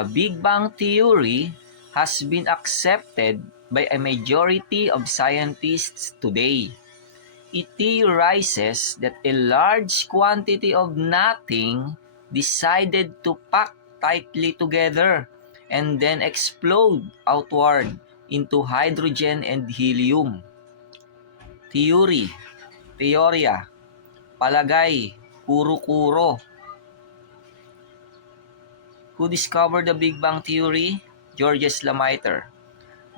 The Big Bang Theory has been accepted by a majority of scientists today. It theorizes that a large quantity of nothing decided to pack tightly together and then explode outward into hydrogen and helium. Theory, teorya, palagay, kuro-kuro. Who discovered the Big Bang Theory? Georges Lemaitre.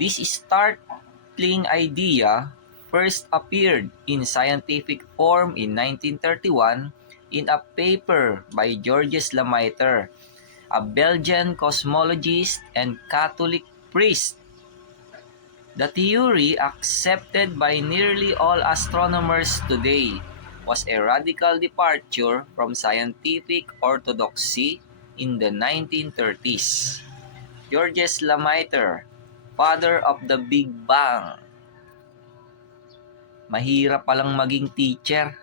This startling idea first appeared in scientific form in 1931 in a paper by Georges Lemaitre, a Belgian cosmologist and Catholic priest. The theory accepted by nearly all astronomers today was a radical departure from scientific orthodoxy in the 1930s. Georges Lemaitre, father of the Big Bang. Mahirap palang maging teacher.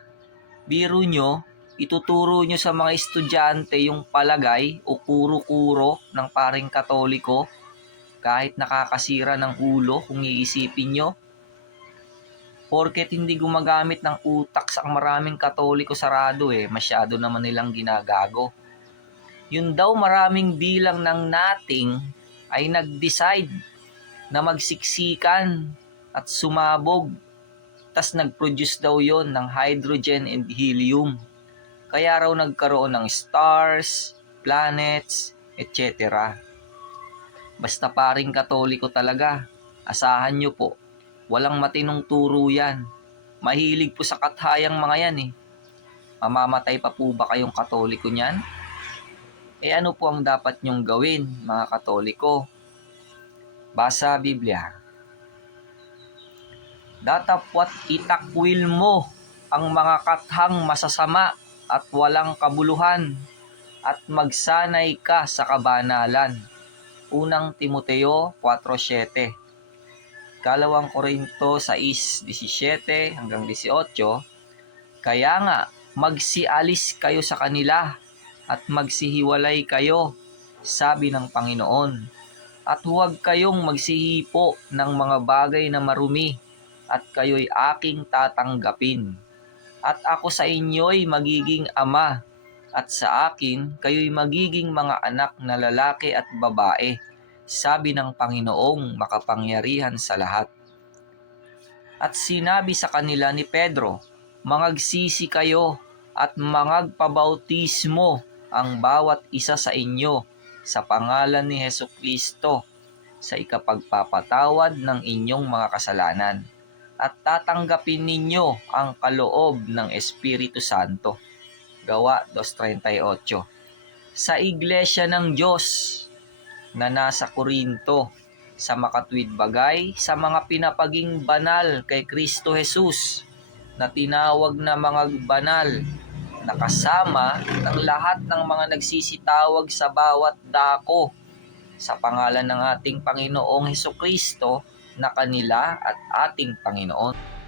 Biro nyo, ituturo nyo sa mga estudyante yung palagay o kuro-kuro ng paring katoliko kahit nakakasira ng ulo kung iisipin nyo. Porket hindi gumagamit ng utak sa maraming katoliko sarado eh, masyado naman nilang ginagago. Yun daw maraming bilang ng nating ay nag-decide na magsiksikan at sumabog. Tas nag-produce daw yon ng hydrogen and helium. Kaya raw nagkaroon ng stars, planets, etc. Basta paring katoliko talaga. Asahan nyo po, walang matinong turo yan. Mahilig po sa kathayang mga yan eh. Mamamatay pa po ba kayong katoliko niyan? Eh ano po ang dapat nyong gawin, mga katoliko? Basa Biblia. Datapwat itakwil mo ang mga kathang masasama at walang kabuluhan at magsanay ka sa kabanalan. Unang Timoteo 4.7 Kalawang Korinto 6.17 hanggang 18 Kaya nga, magsialis kayo sa kanila at magsihiwalay kayo, sabi ng Panginoon. At huwag kayong magsihipo ng mga bagay na marumi at kayo'y aking tatanggapin. At ako sa inyo'y magiging ama at sa akin kayo'y magiging mga anak na lalaki at babae, sabi ng Panginoong makapangyarihan sa lahat. At sinabi sa kanila ni Pedro, Mangagsisi kayo at mangagpabautismo ang bawat isa sa inyo sa pangalan ni Heso Kristo sa ikapagpapatawad ng inyong mga kasalanan at tatanggapin ninyo ang kaloob ng Espiritu Santo. Gawa 2.38 Sa Iglesia ng Diyos na nasa Korinto, sa makatwid bagay, sa mga pinapaging banal kay Kristo Jesus, na tinawag na mga banal, nakasama ng lahat ng mga nagsisitawag sa bawat dako, sa pangalan ng ating Panginoong Heso Kristo na kanila at ating Panginoon.